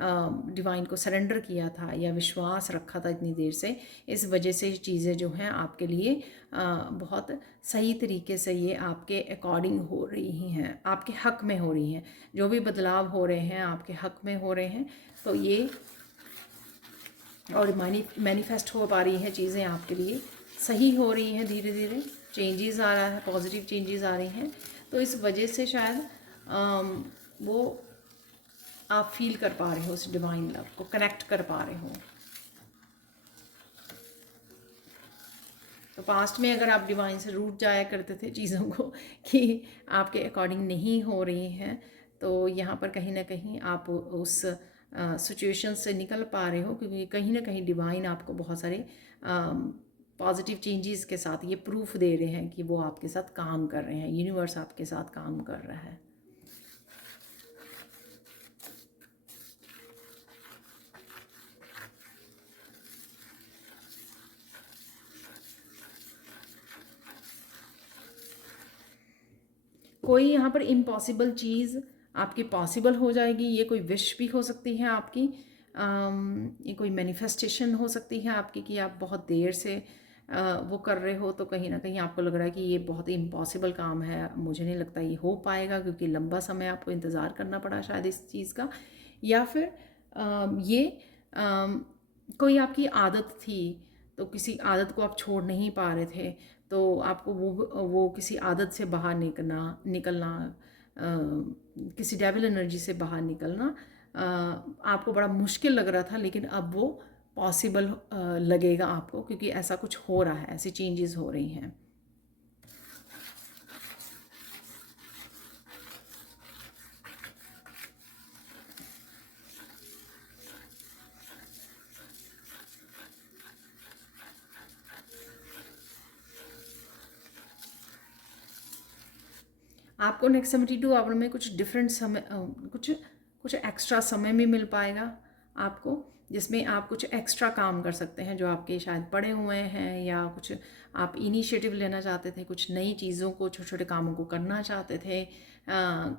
डिवाइन को सरेंडर किया था या विश्वास रखा था इतनी देर से, इस वजह से चीज़ें जो हैं आपके लिए बहुत सही तरीके से ये आपके अकॉर्डिंग हो रही हैं, आपके हक़ में हो रही हैं। जो भी बदलाव हो रहे हैं आपके हक़ में हो रहे हैं। तो ये और मैनिफेस्ट हो पा रही हैं चीज़ें, आपके लिए सही हो रही हैं, धीरे धीरे चेंजेस आ रहा है, पॉजिटिव चेंजेस आ रही हैं। तो इस वजह से शायद वो आप फील कर पा रहे हो, उस डिवाइन लव को कनेक्ट कर पा रहे हो। तो पास्ट में अगर आप डिवाइन से रूठ जाया करते थे चीज़ों को कि आपके अकॉर्डिंग नहीं हो रही हैं, तो यहाँ पर कहीं ना कहीं आप उस सिचुएशन से निकल पा रहे हो, क्योंकि कहीं ना कहीं डिवाइन आपको बहुत सारे पॉजिटिव चेंजेस के साथ ये प्रूफ दे रहे हैं कि वो आपके साथ काम कर रहे हैं, यूनिवर्स आपके साथ काम कर रहा है। कोई यहाँ पर इम्पॉसिबल चीज़ आपकी पॉसिबल हो जाएगी। ये कोई विश भी हो सकती है आपकी, ये कोई मैनिफेस्टेशन हो सकती है आपकी कि आप बहुत देर से वो कर रहे हो, तो कहीं ना कहीं आपको लग रहा है कि ये बहुत ही इम्पॉसिबल काम है, मुझे नहीं लगता ये हो पाएगा, क्योंकि लंबा समय आपको इंतज़ार करना पड़ा शायद इस चीज़ का। या फिर ये कोई आपकी आदत थी, तो किसी आदत को आप छोड़ नहीं पा रहे थे, तो आपको वो किसी आदत से बाहर निकलना, किसी डेविल एनर्जी से बाहर निकलना आपको बड़ा मुश्किल लग रहा था, लेकिन अब वो पॉसिबल लगेगा आपको, क्योंकि ऐसा कुछ हो रहा है, ऐसी चेंजेस हो रही हैं। आपको नेक्स्ट 72 आवर में कुछ डिफरेंट समय, कुछ एक्स्ट्रा समय भी मिल पाएगा आपको, जिसमें आप कुछ एक्स्ट्रा काम कर सकते हैं जो आपके शायद पड़े हुए हैं, या कुछ आप इनिशिएटिव लेना चाहते थे, कुछ नई चीज़ों को, छोटे छोटे कामों को करना चाहते थे।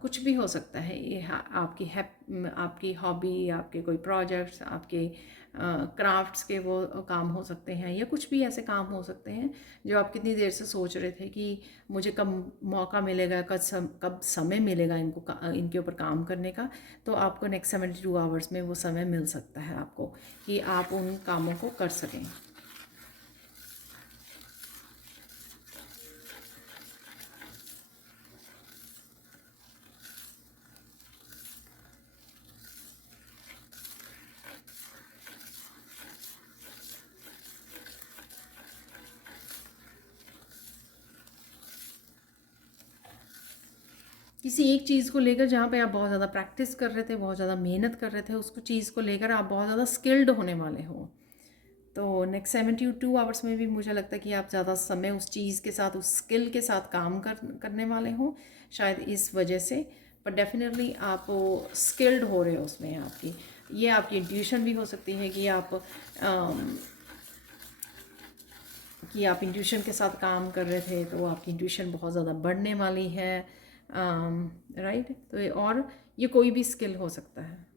कुछ भी हो सकता है ये, आपकी हॉबी, आपके कोई प्रोजेक्ट्स, आपके क्राफ्ट्स के वो काम हो सकते हैं, या कुछ भी ऐसे काम हो सकते हैं जो आप कितनी देर से सोच रहे थे कि मुझे कब मौका मिलेगा, कब समय मिलेगा इनके ऊपर काम करने का। तो आपको नेक्स्ट 72 आवर्स में वो समय मिल सकता है आपको, कि आप उन कामों को कर सकें। किसी एक चीज़ को लेकर जहाँ पे आप बहुत ज़्यादा प्रैक्टिस कर रहे थे, बहुत ज़्यादा मेहनत कर रहे थे, उसको चीज़ को लेकर आप बहुत ज़्यादा स्किल्ड होने वाले हो। तो नेक्स्ट 72 आवर्स में भी मुझे लगता है कि आप ज़्यादा समय उस चीज़ के साथ, उस स्किल के साथ काम करने वाले हो, शायद इस वजह से। पर डेफिनेटली आप स्किल्ड हो रहे हो उसमें। ये आपकी इंट्यूशन भी हो सकती है कि आप इंट्यूशन के साथ काम कर रहे थे, तो आपकी इंट्यूशन बहुत ज़्यादा बढ़ने वाली है। राइट। तो ये कोई भी स्किल हो सकता है।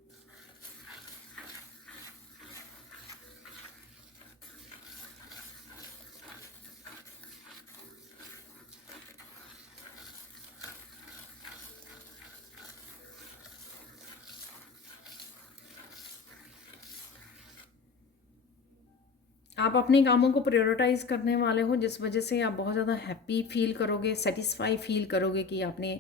आप अपने कामों को प्रायोरिटाइज़ करने वाले हो, जिस वजह से आप बहुत ज़्यादा हैप्पी फील करोगे, सेटिस्फाई फील करोगे कि आपने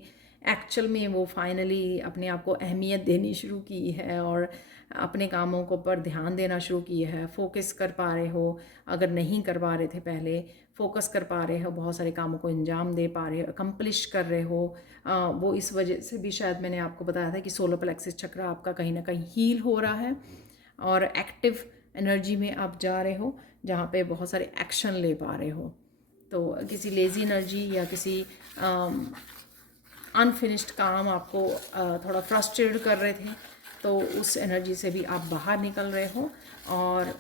एक्चुअल में वो फाइनली अपने आप को अहमियत देनी शुरू की है, और अपने कामों को पर ध्यान देना शुरू किया है, फोकस कर पा रहे हो। अगर नहीं कर पा रहे थे पहले, फोकस कर पा रहे हो, बहुत सारे कामों को अंजाम दे पा रहे हो, अकम्पलिश कर रहे हो। वो इस वजह से भी शायद मैंने आपको बताया था कि सोलर प्लेक्सिस चक्र आपका कहीं ना कहीं हील हो रहा है, और एक्टिव एनर्जी में आप जा रहे हो, जहाँ पे बहुत सारे एक्शन ले पा रहे हो। तो किसी लेज़ी एनर्जी या किसी अनफिनिश्ड काम आपको थोड़ा फ्रस्ट्रेट कर रहे थे, तो उस एनर्जी से भी आप बाहर निकल रहे हो और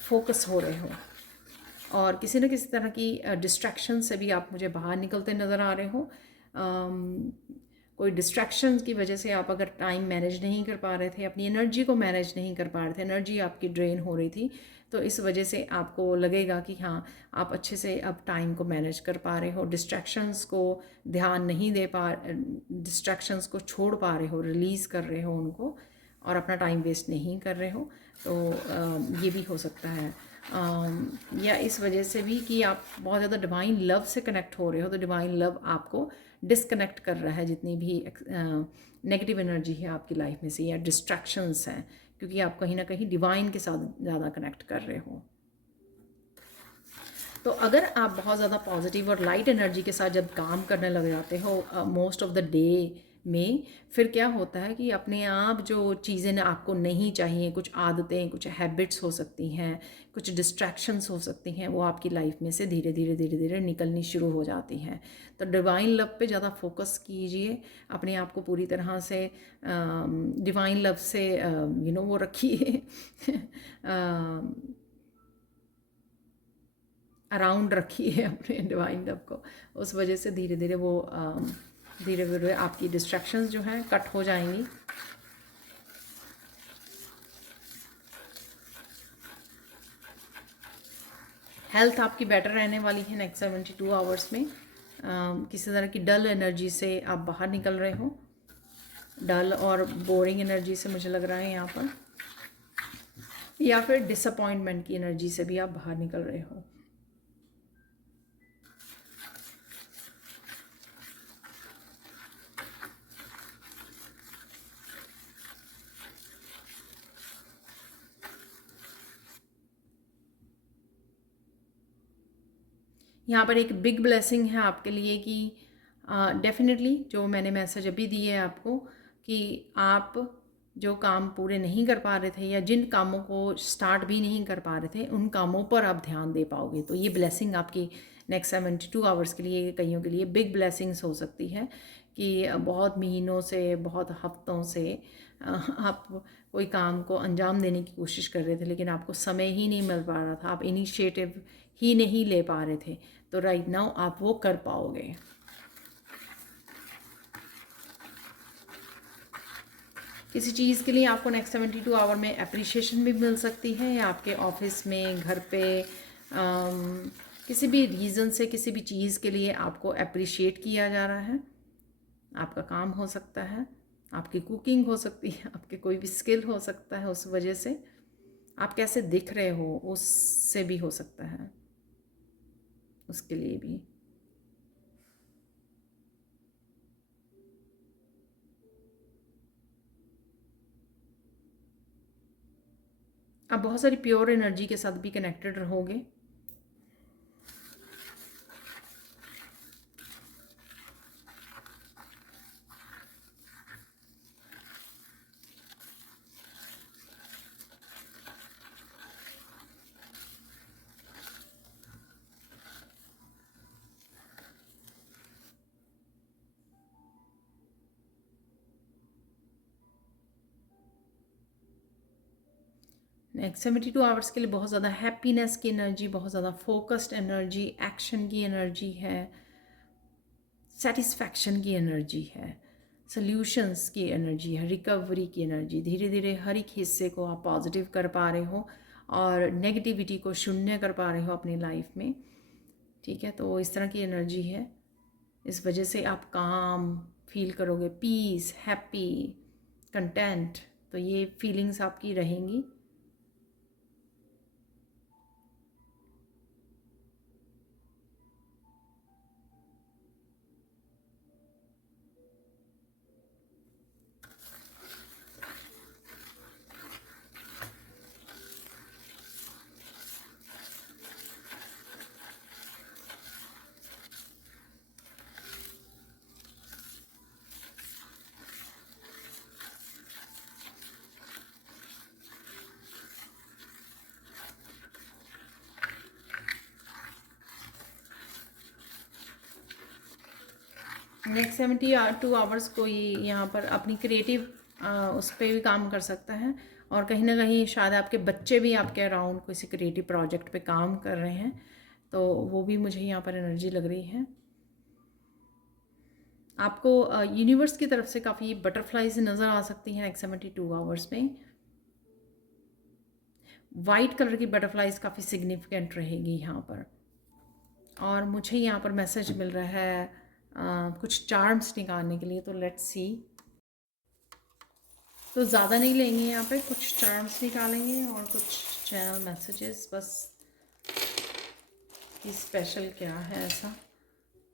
फोकस हो रहे हो, और किसी न किसी तरह की डिस्ट्रैक्शन से भी आप मुझे बाहर निकलते नज़र आ रहे हो। कोई डिस्ट्रैक्शन की वजह से आप अगर टाइम मैनेज नहीं कर पा रहे थे, अपनी एनर्जी को मैनेज नहीं कर पा रहे थे, एनर्जी आपकी ड्रेन हो रही थी, तो इस वजह से आपको लगेगा कि हाँ, आप अच्छे से अब टाइम को मैनेज कर पा रहे हो, डिस्ट्रैक्शंस को ध्यान नहीं दे पा, डिस्ट्रैक्शंस को छोड़ पा रहे हो, रिलीज़ कर रहे हो उनको, और अपना टाइम वेस्ट नहीं कर रहे हो। तो ये भी हो सकता है। या इस वजह से भी कि आप बहुत ज़्यादा डिवाइन लव से कनेक्ट हो रहे हो, तो डिवाइन लव आपको डिस्कनेक्ट कर रहा है जितनी भी नेगेटिव एनर्जी है आपकी लाइफ में से, या डिस्ट्रैक्शंस हैं, क्योंकि आप कहीं ना कहीं डिवाइन के साथ ज़्यादा कनेक्ट कर रहे हो। तो अगर आप बहुत ज़्यादा पॉजिटिव और लाइट एनर्जी के साथ जब काम करने लग जाते हो मोस्ट ऑफ द डे में, फिर क्या होता है कि अपने आप जो चीज़ें ना आपको नहीं चाहिए, कुछ आदतें, कुछ हैबिट्स हो सकती हैं, कुछ डिस्ट्रैक्शंस हो सकती हैं, वो आपकी लाइफ में से धीरे धीरे धीरे धीरे निकलनी शुरू हो जाती हैं। तो डिवाइन लव पे ज़्यादा फोकस कीजिए, अपने आप को पूरी तरह से डिवाइन लव से वो रखिए अराउंड रखिए अपने डिवाइन लव को। उस वजह से धीरे धीरे वो धीरे धीरे आपकी डिस्ट्रैक्शंस जो हैं कट हो जाएंगी। हेल्थ आपकी बेटर रहने वाली है नेक्स्ट 72 आवर्स में। किसी तरह की डल एनर्जी से आप बाहर निकल रहे हो, डल और बोरिंग एनर्जी से मुझे लग रहा है यहाँ पर, या फिर डिसअपॉइंटमेंट की एनर्जी से भी आप बाहर निकल रहे हो। यहाँ पर एक बिग ब्लेसिंग है आपके लिए कि डेफिनेटली जो मैंने मैसेज अभी दिए है आपको, कि आप जो काम पूरे नहीं कर पा रहे थे, या जिन कामों को स्टार्ट भी नहीं कर पा रहे थे, उन कामों पर आप ध्यान दे पाओगे। तो ये ब्लेसिंग आपकी नेक्स्ट 72 आवर्स के लिए, कईयों के लिए बिग ब्लेसिंग्स हो सकती है, कि बहुत महीनों से, बहुत हफ्तों से आप कोई काम को अंजाम देने की कोशिश कर रहे थे लेकिन आपको समय ही नहीं मिल पा रहा था, आप इनिशिएटिव ही नहीं ले पा रहे थे, तो राइट नाउ आप वो कर पाओगे। किसी चीज़ के लिए आपको नेक्स्ट 72 आवर में अप्रिशिएशन भी मिल सकती है, या आपके ऑफिस में, घर पे, किसी भी रीज़न से किसी भी चीज़ के लिए आपको अप्रिशिएट किया जा रहा है। आपका काम हो सकता है, आपकी कुकिंग हो सकती है, आपके कोई भी स्किल हो सकता है, उस वजह से आप कैसे दिख रहे हो उससे भी हो सकता है, उसके लिए भी। आप बहुत सारी प्योर एनर्जी के साथ भी कनेक्टेड रहोगे। नेक्स्ट 72 आवर्स के लिए बहुत ज़्यादा हैप्पीनेस की एनर्जी, बहुत ज़्यादा फोकस्ड एनर्जी, एक्शन की एनर्जी है, सेटिस्फैक्शन की एनर्जी है, सल्यूशंस की एनर्जी है, रिकवरी की एनर्जी। धीरे धीरे हर एक हिस्से को आप पॉजिटिव कर पा रहे हो और नेगेटिविटी को शून्य कर पा रहे हो अपनी लाइफ में। ठीक है, तो इस तरह की एनर्जी है। इस वजह से आप काम फील करोगे, पीस, हैप्पी, कंटेंट, तो ये फीलिंग्स आपकी रहेंगी। नेक्स्ट 72 आवर्स कोई यहाँ पर अपनी क्रिएटिव उस पर भी काम कर सकता है, और कहीं ना कहीं शायद आपके बच्चे भी आपके अराउंड किसी क्रिएटिव प्रोजेक्ट पे काम कर रहे हैं, तो वो भी मुझे यहाँ पर एनर्जी लग रही है। आपको यूनिवर्स की तरफ से काफ़ी बटरफ्लाइज नज़र आ सकती हैं नेक्स्ट 72 आवर्स में। वाइट कलर की बटरफ्लाइज काफ़ी सिग्निफिकेंट रहेगी यहाँ पर। और मुझे यहाँ पर मैसेज मिल रहा है कुछ चार्म्स निकालने के लिए, तो लेट्स सी। तो ज़्यादा नहीं लेंगे यहाँ पे, कुछ चार्म्स निकालेंगे और कुछ चैनल मैसेजेस बस, कि स्पेशल क्या है ऐसा,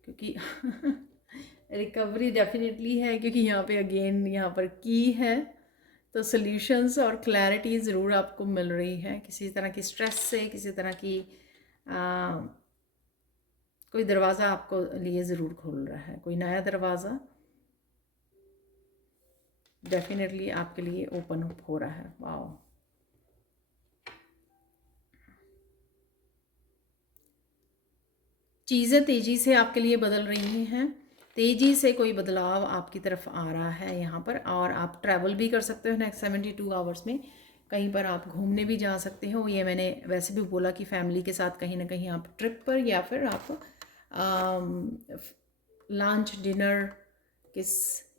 क्योंकि रिकवरी डेफिनेटली है, क्योंकि यहाँ पे अगेन यहाँ पर की है, तो सॉल्यूशंस और क्लैरिटी ज़रूर आपको मिल रही है। किसी तरह की स्ट्रेस से, किसी तरह की कोई दरवाज़ा आपको लिए ज़रूर खोल रहा है, कोई नया दरवाज़ा डेफिनेटली आपके लिए ओपन अप हो रहा है। वाओ, चीज़ें तेज़ी से आपके लिए बदल रही हैं, तेज़ी से कोई बदलाव आपकी तरफ आ रहा है यहाँ पर, और आप ट्रैवल भी कर सकते हो नेक्स्ट 72 आवर्स में। कहीं पर आप घूमने भी जा सकते हो, ये मैंने वैसे भी बोला कि फैमिली के साथ कहीं ना कहीं आप ट्रिप पर, या फिर आप लंच डिनर किस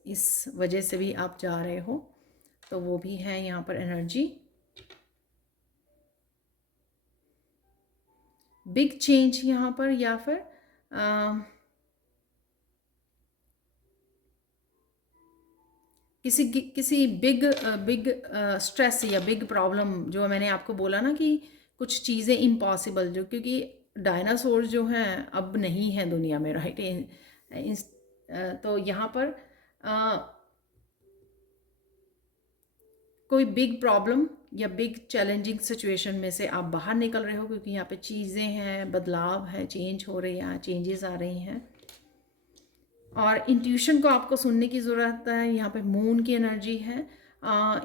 इस वजह से भी आप जा रहे हो, तो वो भी है यहाँ पर एनर्जी। बिग चेंज यहाँ पर, या फिर किसी बिग स्ट्रेस या बिग प्रॉब्लम, जो मैंने आपको बोला ना कि कुछ चीज़ें इम्पॉसिबल, जो क्योंकि डायनासोर जो हैं अब नहीं हैं दुनिया में, राइट। तो यहाँ पर कोई बिग प्रॉब्लम या बिग चैलेंजिंग सिचुएशन में से आप बाहर निकल रहे हो, क्योंकि यहाँ पे चीज़ें हैं, बदलाव है, चेंज हो रही हैं, चेंजेस आ रही हैं। और इंट्यूशन को आपको सुनने की ज़रूरत है। यहाँ पे मून की एनर्जी है।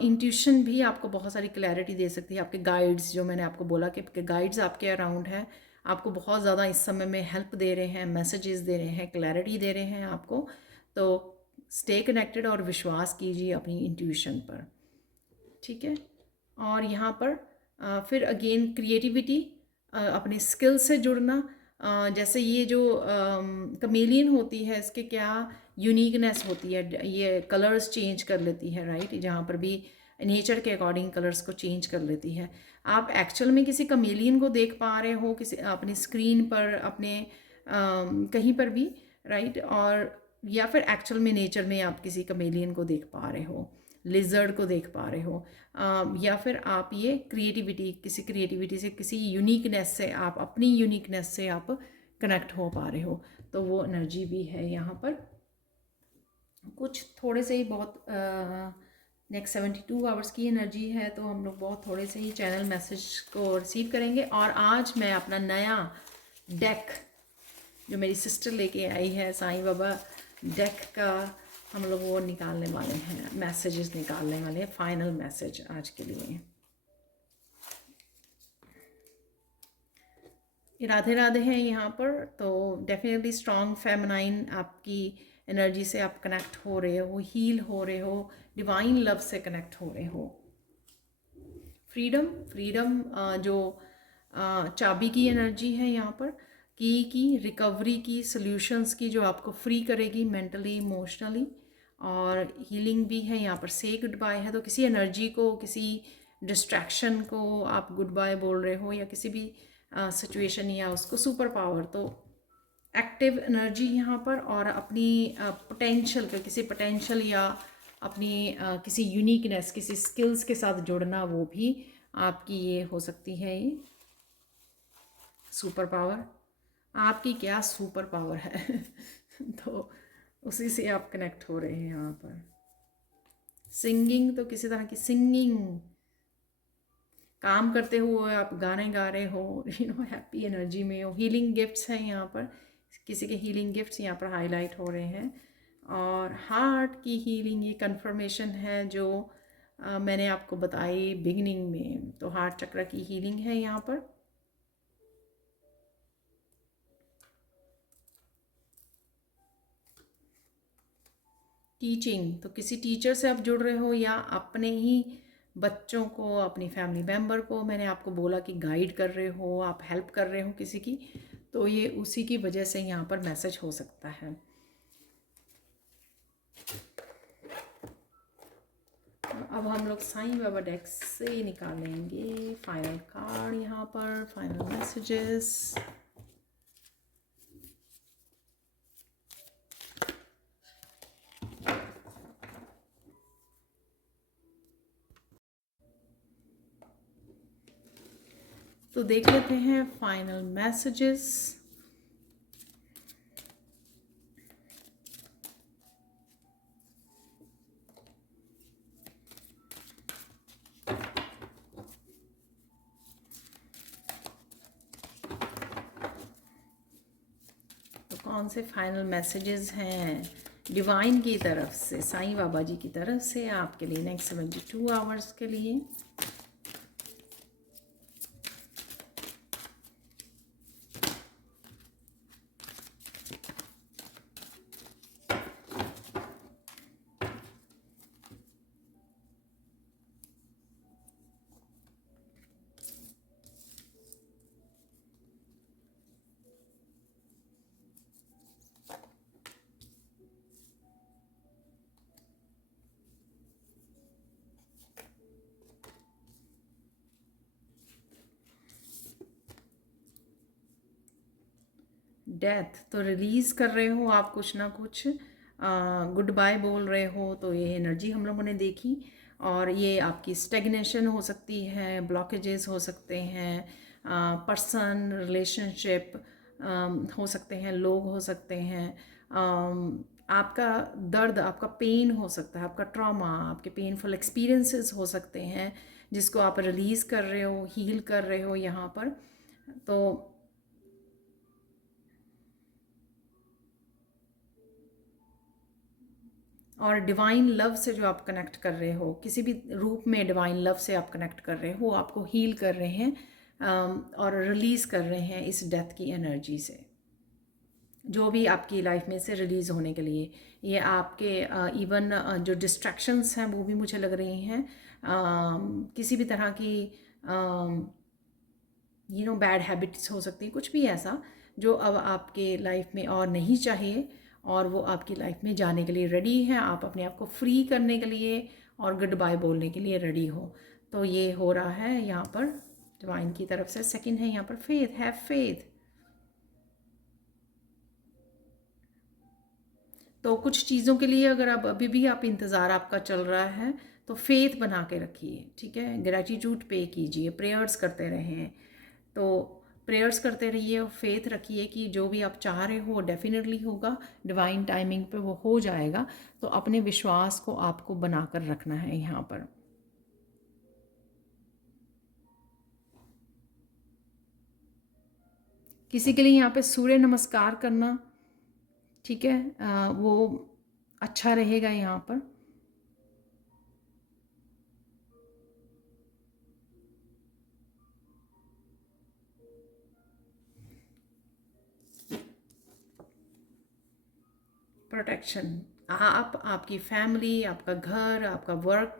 इंट्यूशन भी आपको बहुत सारी क्लैरिटी दे सकती है। आपके गाइड्स, जो मैंने आपको बोला कि आपके गाइड्स आपके अराउंड हैं, आपको बहुत ज़्यादा इस समय में हेल्प दे रहे हैं, मैसेजेस दे रहे हैं, क्लैरिटी दे रहे हैं आपको। तो स्टे कनेक्टेड और विश्वास कीजिए अपनी इंट्यूशन पर। ठीक है। और यहाँ पर फिर अगेन क्रिएटिविटी, अपने स्किल से जुड़ना। जैसे ये जो कमेलियन होती है, इसके क्या यूनिकनेस होती है, ये कलर्स चेंज कर लेती है, राइट। जहाँ पर भी नेचर के अकॉर्डिंग कलर्स को चेंज कर लेती है। आप एक्चुअल में किसी कमेलियन को देख पा रहे हो किसी अपनी स्क्रीन पर, अपने कहीं पर भी, राइट। और या फिर एक्चुअल में नेचर में आप किसी कमेलियन को देख पा रहे हो, लिजर्ड को देख पा रहे हो, या फिर आप ये क्रिएटिविटी से, किसी यूनिकनेस से, आप अपनी यूनिकनेस से आप कनेक्ट हो पा रहे हो। तो वो एनर्जी भी है यहाँ पर। कुछ थोड़े से ही बहुत नेक्स्ट 72 आवर्स की एनर्जी है, तो हम लोग बहुत थोड़े से ही चैनल मैसेज को रिसीव करेंगे। और आज मैं अपना नया डेक जो मेरी सिस्टर लेके आई है, साईं बाबा डेक का, हम लोग वो निकालने वाले हैं, मैसेजेस निकालने वाले हैं, फाइनल मैसेज आज के लिए। राधे राधे हैं यहाँ पर। तो डेफिनेटली स्ट्रॉन्ग फेमिनाइन आपकी एनर्जी से आप कनेक्ट हो रहे हो, हील हो रहे हो, डिवाइन लव से कनेक्ट हो रहे हो। फ्रीडम जो चाबी की एनर्जी है यहाँ पर, की रिकवरी की, सॉल्यूशंस की, जो आपको फ्री करेगी मेंटली इमोशनली। और हीलिंग भी है यहाँ पर, से गुड बाय है। तो किसी एनर्जी को, किसी डिस्ट्रैक्शन को आप गुड बाय बोल रहे हो, या किसी भी सिचुएशन या उसको सुपर पावर। तो एक्टिव एनर्जी यहाँ पर, और अपनी पोटेंशियल का, किसी पोटेंशियल या अपनी किसी यूनिकनेस, किसी स्किल्स के साथ जुड़ना, वो भी आपकी ये हो सकती है। ये सुपर पावर, आपकी क्या सुपर पावर है तो उसी से आप कनेक्ट हो रहे हैं यहाँ पर। सिंगिंग, तो किसी तरह की सिंगिंग, काम करते हुए आप गाने गा रहे हो, हैप्पी एनर्जी में हो। हीलिंग गिफ्ट्स हैं यहाँ पर, किसी के हीलिंग गिफ्ट्स यहाँ पर हाईलाइट हो रहे हैं। और हार्ट की हीलिंग, ये कन्फर्मेशन है जो मैंने आपको बताई बिगिनिंग में। तो हार्ट चक्र की हीलिंग है यहाँ पर। टीचिंग, तो किसी टीचर से आप जुड़ रहे हो, या अपने ही बच्चों को, अपनी फैमिली मेम्बर को, मैंने आपको बोला कि गाइड कर रहे हो, आप हेल्प कर रहे हो किसी की, तो ये उसी की वजह से यहाँ पर मैसेज हो सकता है। अब हम लोग साईं बाबा डेक से निकालेंगे फाइनल कार्ड यहाँ पर, फाइनल मैसेजेस। तो देख लेते हैं फाइनल मैसेजेस। तो कौन से फाइनल मैसेजेस हैं डिवाइन की तरफ से, साईं बाबा जी की तरफ से आपके लिए नेक्स्ट 72 आवर्स के लिए। डेथ, तो रिलीज़ कर रहे हो आप कुछ ना कुछ, गुड बाय बोल रहे हो। तो ये एनर्जी हम लोगों ने देखी। और ये आपकी स्टेगनेशन हो सकती है, ब्लॉकेजेस हो सकते हैं, पर्सन, रिलेशनशिप हो सकते हैं, लोग हो सकते हैं, आपका दर्द, आपका पेन हो सकता है, आपका ट्रॉमा, आपके पेनफुल एक्सपीरियंसेस हो सकते हैं, जिसको आप रिलीज़ कर रहे हो, हील कर रहे हो यहाँ पर। तो और डिवाइन लव से जो आप कनेक्ट कर रहे हो, किसी भी रूप में डिवाइन लव से आप कनेक्ट कर रहे हो, आपको हील कर रहे हैं, और रिलीज़ कर रहे हैं इस डेथ की एनर्जी से, जो भी आपकी लाइफ में से रिलीज़ होने के लिए। ये आपके इवन जो डिस्ट्रैक्शंस हैं वो भी मुझे लग रही हैं, किसी भी तरह की बैड हैबिट्स हो सकती हैं, कुछ भी ऐसा जो अब आपके लाइफ में और नहीं चाहिए और वो आपकी लाइफ में जाने के लिए रेडी है, आप अपने आप को फ्री करने के लिए और गुड बाय बोलने के लिए रेडी हो। तो ये हो रहा है यहाँ पर डिवाइन की तरफ से। सेकंड है यहाँ पर फेथ, हैव फेथ। तो कुछ चीज़ों के लिए अगर आप अभी भी आप इंतज़ार आपका चल रहा है तो फेथ बना के रखिए, ठीक है। ग्रेटिट्यूड पे कीजिए, प्रेयर्स करते रहें। तो प्रेयर्स करते रहिए और फेथ रखिए कि जो भी आप चाह रहे हो वो डेफिनेटली होगा, डिवाइन टाइमिंग पे वो हो जाएगा। तो अपने विश्वास को आपको बनाकर रखना है यहाँ पर। किसी के लिए यहाँ पे सूर्य नमस्कार करना, ठीक है, वो अच्छा रहेगा यहाँ पर। प्रोटेक्शन, आप, आपकी फैमिली, आपका घर, आपका वर्क,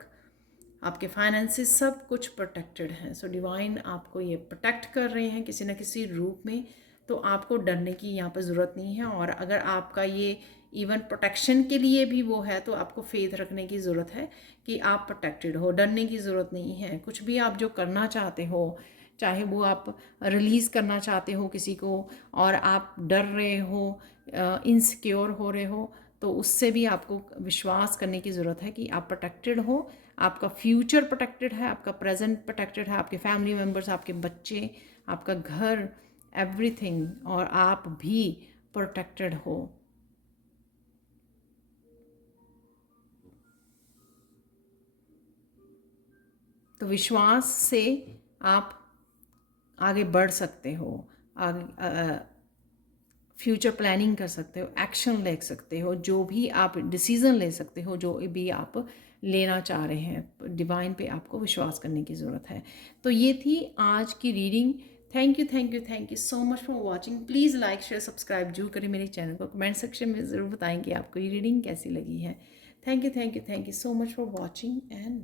आपके फाइनेंसेस सब कुछ प्रोटेक्टेड हैं। सो डिवाइन आपको ये प्रोटेक्ट कर रहे हैं किसी न किसी रूप में। तो आपको डरने की यहाँ पर ज़रूरत नहीं है। और अगर आपका ये इवन प्रोटेक्शन के लिए भी वो है तो आपको फेथ रखने की ज़रूरत है कि आप प्रोटेक्टेड हो, डरने की ज़रूरत नहीं है। कुछ भी आप जो करना चाहते हो, चाहे वो आप रिलीज़ करना चाहते हो किसी को और आप डर रहे हो, इनसिक्योर हो रहे हो, तो उससे भी आपको विश्वास करने की ज़रूरत है कि आप प्रोटेक्टेड हो। आपका फ्यूचर प्रोटेक्टेड है, आपका प्रेजेंट प्रोटेक्टेड है, आपके फैमिली मेम्बर्स, आपके बच्चे, आपका घर, एवरीथिंग, और आप भी प्रोटेक्टेड हो। तो विश्वास से आप आगे बढ़ सकते हो, आगे फ्यूचर प्लानिंग कर सकते हो, एक्शन ले सकते हो, जो भी आप डिसीज़न ले सकते हो, जो भी आप लेना चाह रहे हैं। डिवाइन पे आपको विश्वास करने की ज़रूरत है। तो ये थी आज की reading. Thank you, thank you, thank you so much for watching. Please like, share, subscribe जरूर करें मेरे चैनल को। कमेंट सेक्शन में ज़रूर बताएं कि आपको ये रीडिंग कैसी लगी है। Thank you, thank you, thank you so much for watching and